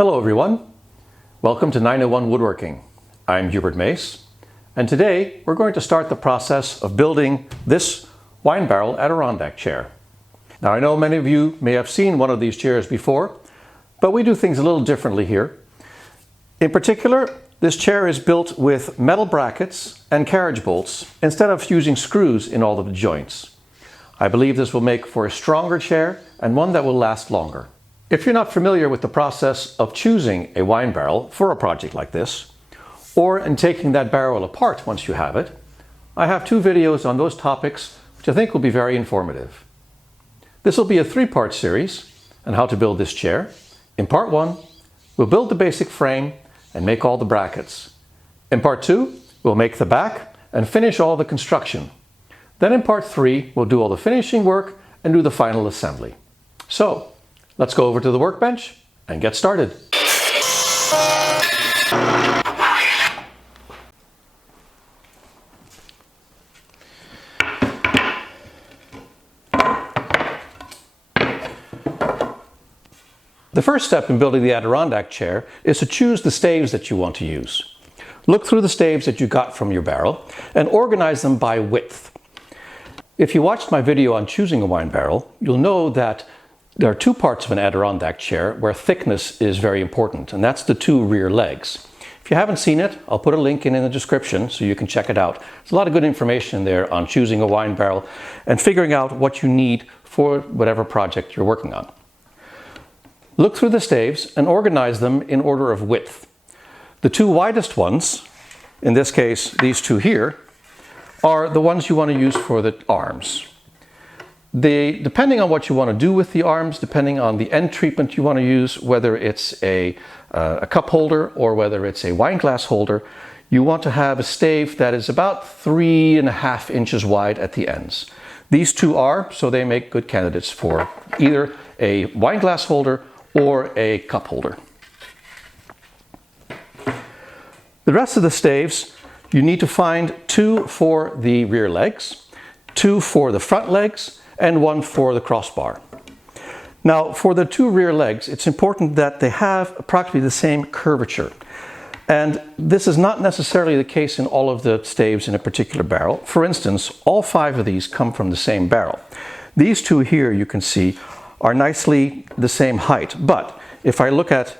Hello everyone, welcome to 901 Woodworking. I'm Hubert Mace, and today we're going to start the process of building this wine barrel Adirondack chair. Now I know many of you may have seen one of these chairs before, but we do things a little differently here. In particular, this chair is built with metal brackets and carriage bolts instead of using screws in all of the joints. I believe this will make for a stronger chair and one that will last longer. If you're not familiar with the process of choosing a wine barrel for a project like this, or in taking that barrel apart once you have it, I have two videos on those topics which I think will be very informative. This will be a three-part series on how to build this chair. In part one, we'll build the basic frame and make all the brackets. In part two, we'll make the back and finish all the construction. Then in part three, we'll do all the finishing work and do the final assembly. So, let's go over to the workbench and get started. The first step in building the Adirondack chair is to choose the staves that you want to use. Look through the staves that you got from your barrel and organize them by width. If you watched my video on choosing a wine barrel, you'll know that there are two parts of an Adirondack chair where thickness is very important, and that's the two rear legs. If you haven't seen it, I'll put a link in the description so you can check it out. There's a lot of good information there on choosing a wine barrel and figuring out what you need for whatever project you're working on. Look through the staves and organize them in order of width. The two widest ones, in this case these two here, are the ones you want to use for the arms. Depending on what you want to do with the arms, depending on the end treatment you want to use, whether it's a cup holder or whether it's a wine glass holder, you want to have a stave that is about 3.5 inches wide at the ends. These two are, so they make good candidates for either a wine glass holder or a cup holder. The rest of the staves, you need to find two for the rear legs, two for the front legs, and one for the crossbar. Now, for the two rear legs, it's important that they have approximately the same curvature. And this is not necessarily the case in all of the staves in a particular barrel. For instance, all 5 of these come from the same barrel. These two here, you can see, are nicely the same height. But if I look at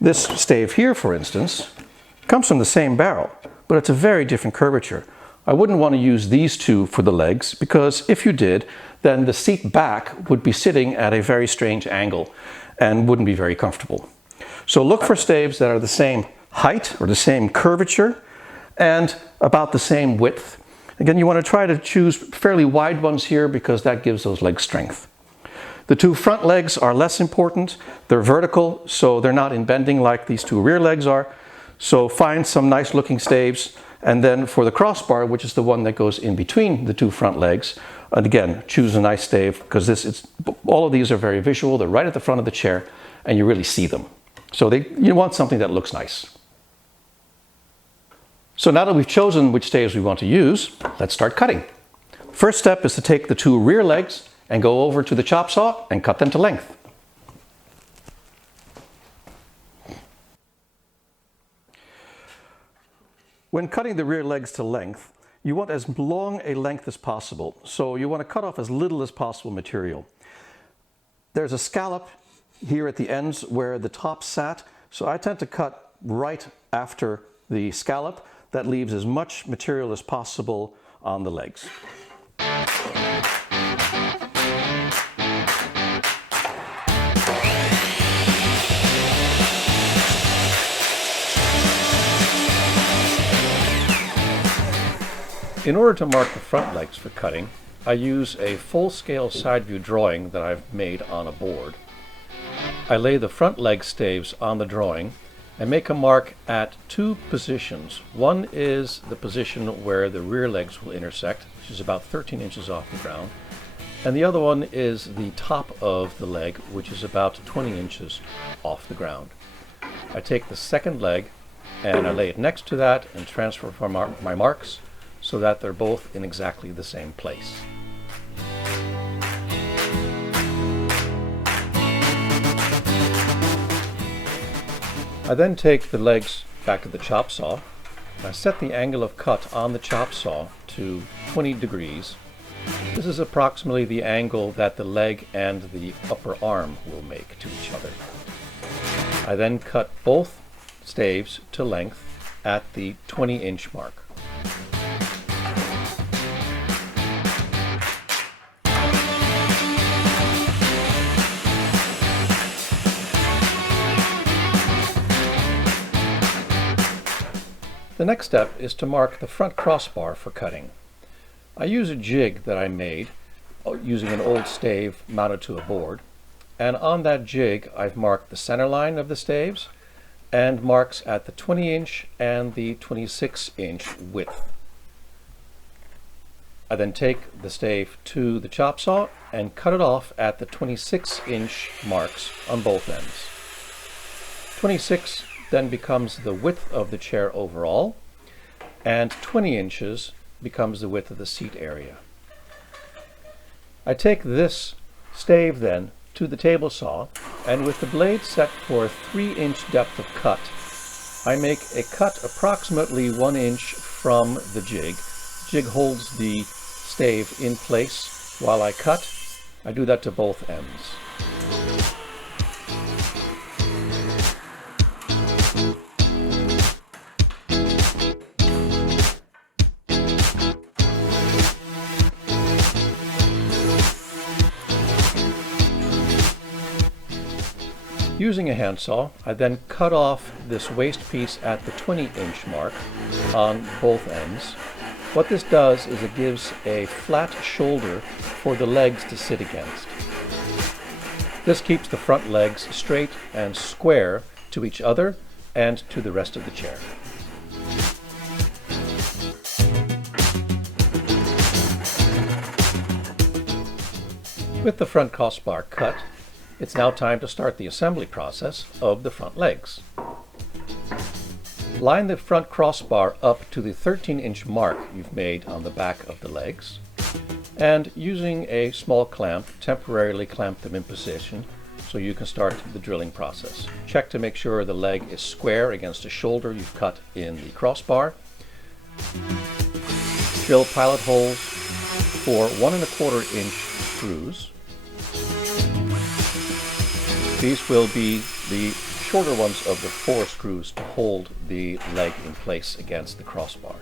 this stave here, for instance, it comes from the same barrel, but it's a very different curvature. I wouldn't want to use these two for the legs, because if you did, then the seat back would be sitting at a very strange angle and wouldn't be very comfortable. So look for staves that are the same height or the same curvature and about the same width. Again, you want to try to choose fairly wide ones here because that gives those legs strength. The two front legs are less important. They're vertical, so they're not in bending like these two rear legs are. So find some nice looking staves. And then for the crossbar, which is the one that goes in between the two front legs, and again, choose a nice stave because all of these are very visual. They're right at the front of the chair and you really see them. So you want something that looks nice. So now that we've chosen which staves we want to use, let's start cutting. First step is to take the two rear legs and go over to the chop saw and cut them to length. When cutting the rear legs to length, you want as long a length as possible. So you want to cut off as little as possible material. There's a scallop here at the ends where the top sat. So I tend to cut right after the scallop. That leaves as much material as possible on the legs. In order to mark the front legs for cutting, I use a full-scale side view drawing that I've made on a board. I lay the front leg staves on the drawing and make a mark at 2 positions. One is the position where the rear legs will intersect, which is about 13 inches off the ground, and the other one is the top of the leg, which is about 20 inches off the ground. I take the second leg and I lay it next to that and transfer my marks so that they're both in exactly the same place. I then take the legs back to the chop saw. I set the angle of cut on the chop saw to 20 degrees. This is approximately the angle that the leg and the upper arm will make to each other. I then cut both staves to length at the 20-inch mark. The next step is to mark the front crossbar for cutting. I use a jig that I made using an old stave mounted to a board, and on that jig I've marked the center line of the staves and marks at the 20-inch and the 26-inch width. I then take the stave to the chop saw and cut it off at the 26-inch marks on both ends. 26 then becomes the width of the chair overall, and 20 inches becomes the width of the seat area. I take this stave then to the table saw, and with the blade set for a 3-inch depth of cut, I make a cut approximately 1 inch from the jig. The jig holds the stave in place while I cut. I do that to both ends. Using a handsaw, I then cut off this waist piece at the 20-inch mark on both ends. What this does is it gives a flat shoulder for the legs to sit against. This keeps the front legs straight and square to each other and to the rest of the chair. With the front crossbar cut, it's now time to start the assembly process of the front legs. Line the front crossbar up to the 13-inch mark you've made on the back of the legs, and using a small clamp, temporarily clamp them in position so you can start the drilling process. Check to make sure the leg is square against a shoulder you've cut in the crossbar. Drill pilot holes for 1¼ inch screws. These will be the shorter ones of the 4 screws to hold the leg in place against the crossbar.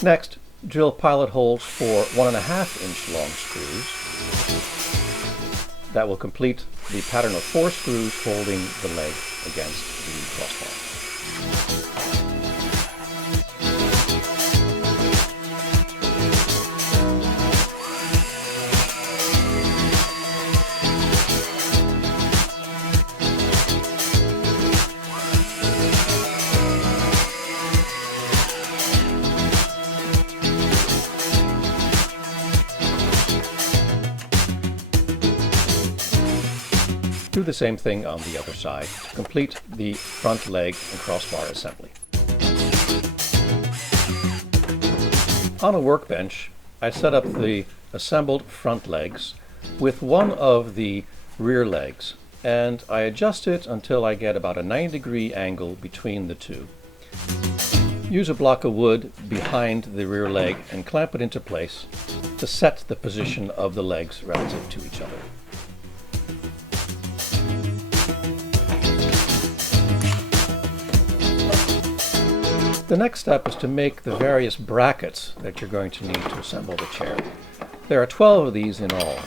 Next, drill pilot holes for 1½ inch long screws. That will complete the pattern of 4 screws holding the leg against the crossbar. Do the same thing on the other side to complete the front leg and crossbar assembly. On a workbench, I set up the assembled front legs with one of the rear legs, and I adjust it until I get about a 90-degree angle between the two. Use a block of wood behind the rear leg and clamp it into place to set the position of the legs relative to each other. The next step is to make the various brackets that you're going to need to assemble the chair. There are 12 of these in all.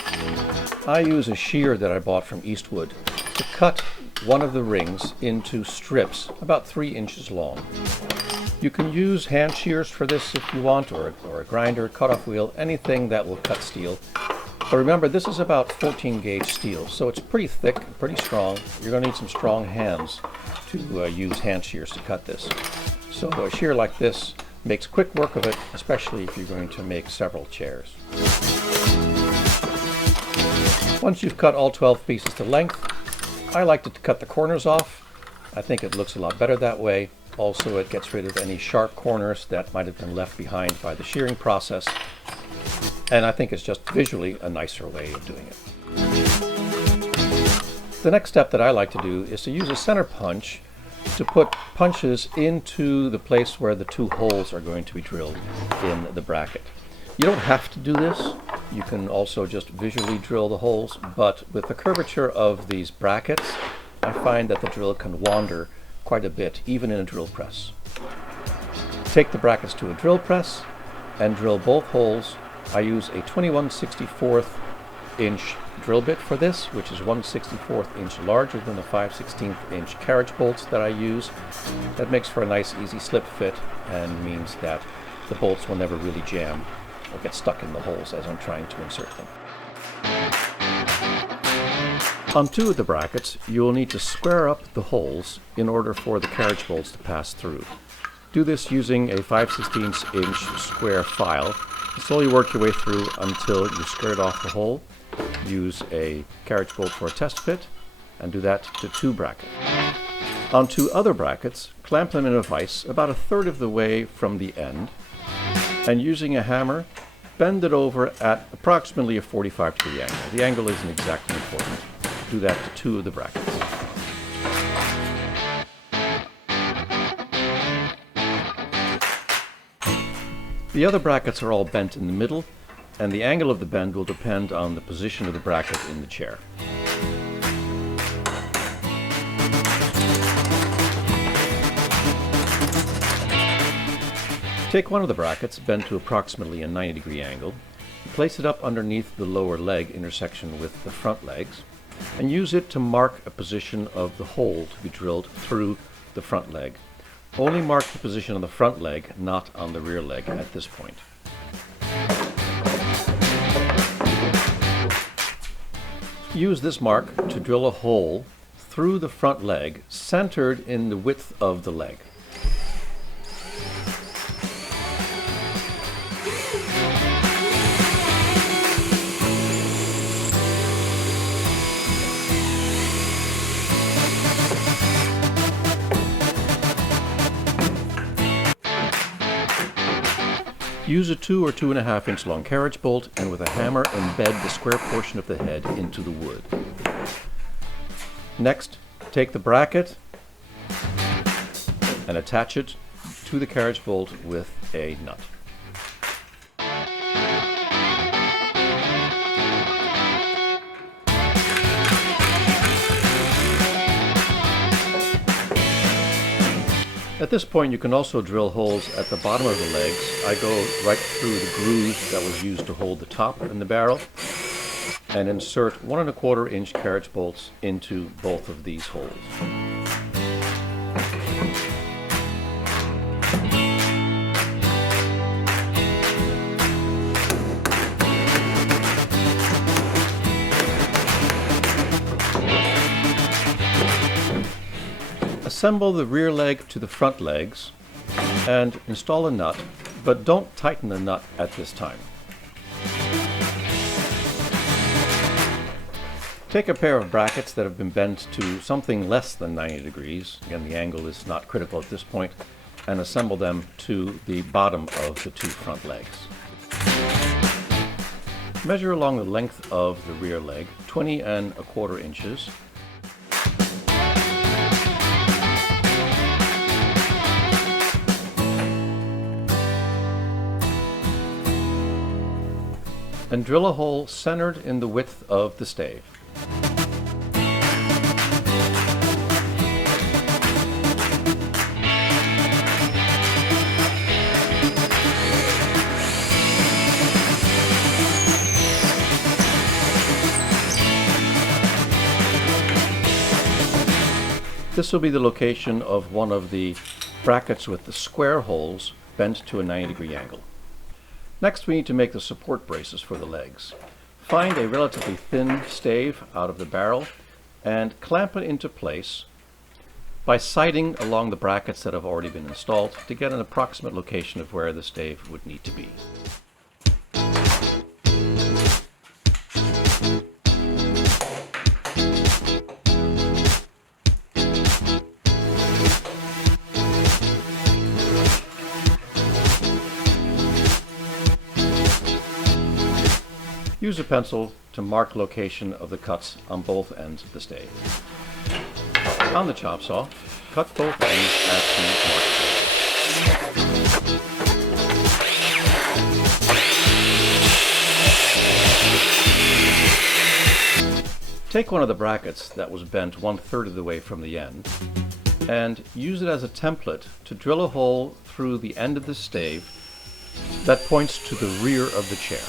I use a shear that I bought from Eastwood to cut one of the rings into strips about 3 inches long. You can use hand shears for this if you want, or a grinder, cutoff wheel, anything that will cut steel. But remember, this is about 14 gauge steel, so it's pretty thick, pretty strong. You're going to need some strong hands to use hand shears to cut this. So a shear like this makes quick work of it, especially if you're going to make several chairs. Once you've cut all 12 pieces to length, I like to cut the corners off. I think it looks a lot better that way. Also, it gets rid of any sharp corners that might have been left behind by the shearing process. And I think it's just visually a nicer way of doing it. The next step that I like to do is to use a center punch to put punches into the place where the two holes are going to be drilled in the bracket. You don't have to do this. You can also just visually drill the holes, but with the curvature of these brackets, I find that the drill can wander quite a bit, even in a drill press. Take the brackets to a drill press and drill both holes. I use a 21/64 inch drill bit for this, which is 1/64 inch larger than the 5/16 inch carriage bolts that I use. That makes for a nice easy slip fit and means that the bolts will never really jam or get stuck in the holes as I'm trying to insert them. On two of the brackets, you will need to square up the holes in order for the carriage bolts to pass through. Do this using a 5/16 inch square file. Slowly work your way through until you've squared off the hole. Use a carriage bolt for a test fit, and do that to two brackets. On two other brackets, clamp them in a vise about a third of the way from the end, and using a hammer, bend it over at approximately a 45-degree angle. The angle isn't exactly important. Do that to two of the brackets. The other brackets are all bent in the middle, and the angle of the bend will depend on the position of the bracket in the chair. Take one of the brackets, bent to approximately a 90-degree angle, and place it up underneath the lower leg intersection with the front legs, and use it to mark a position of the hole to be drilled through the front leg. Only mark the position on the front leg, not on the rear leg at this point. Use this mark to drill a hole through the front leg, centered in the width of the leg. Use a 2 or 2.5 inch long carriage bolt, and with a hammer embed the square portion of the head into the wood. Next, take the bracket and attach it to the carriage bolt with a nut. At this point, you can also drill holes at the bottom of the legs. I go right through the groove that was used to hold the top in the barrel and insert 1¼ inch carriage bolts into both of these holes. Assemble the rear leg to the front legs and install a nut, but don't tighten the nut at this time. Take a pair of brackets that have been bent to something less than 90 degrees, again the angle is not critical at this point, and assemble them to the bottom of the two front legs. Measure along the length of the rear leg, 20¼ inches. And drill a hole centered in the width of the stave. This will be the location of one of the brackets with the square holes bent to a 90-degree angle. Next, we need to make the support braces for the legs. Find a relatively thin stave out of the barrel and clamp it into place by sighting along the brackets that have already been installed to get an approximate location of where the stave would need to be. Use a pencil to mark location of the cuts on both ends of the stave. On the chop saw, cut both ends at the marked place. Take one of the brackets that was bent 1/3 of the way from the end and use it as a template to drill a hole through the end of the stave that points to the rear of the chair.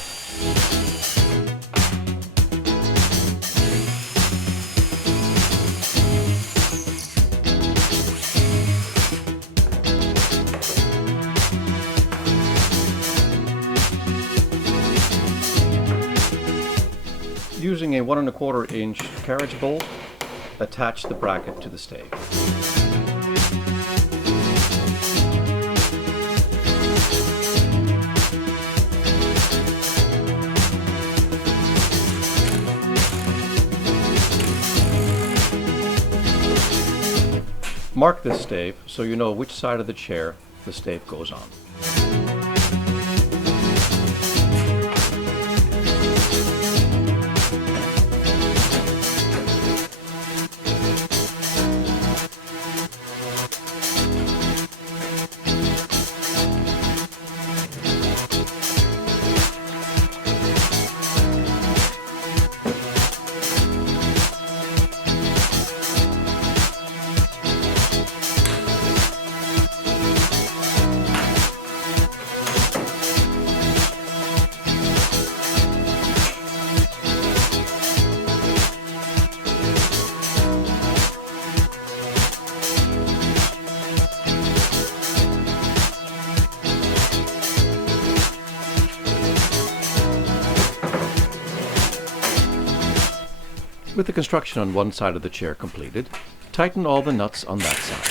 Using a 1 1/4 inch carriage bolt, attach the bracket to the stave. Mark this stave so you know which side of the chair the stave goes on. With the construction on one side of the chair completed, tighten all the nuts on that side.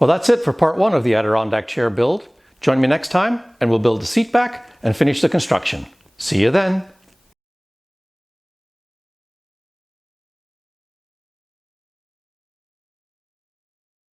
Well, that's it for part 1 of the Adirondack chair build. Join me next time and we'll build the seat back and finish the construction. See you then.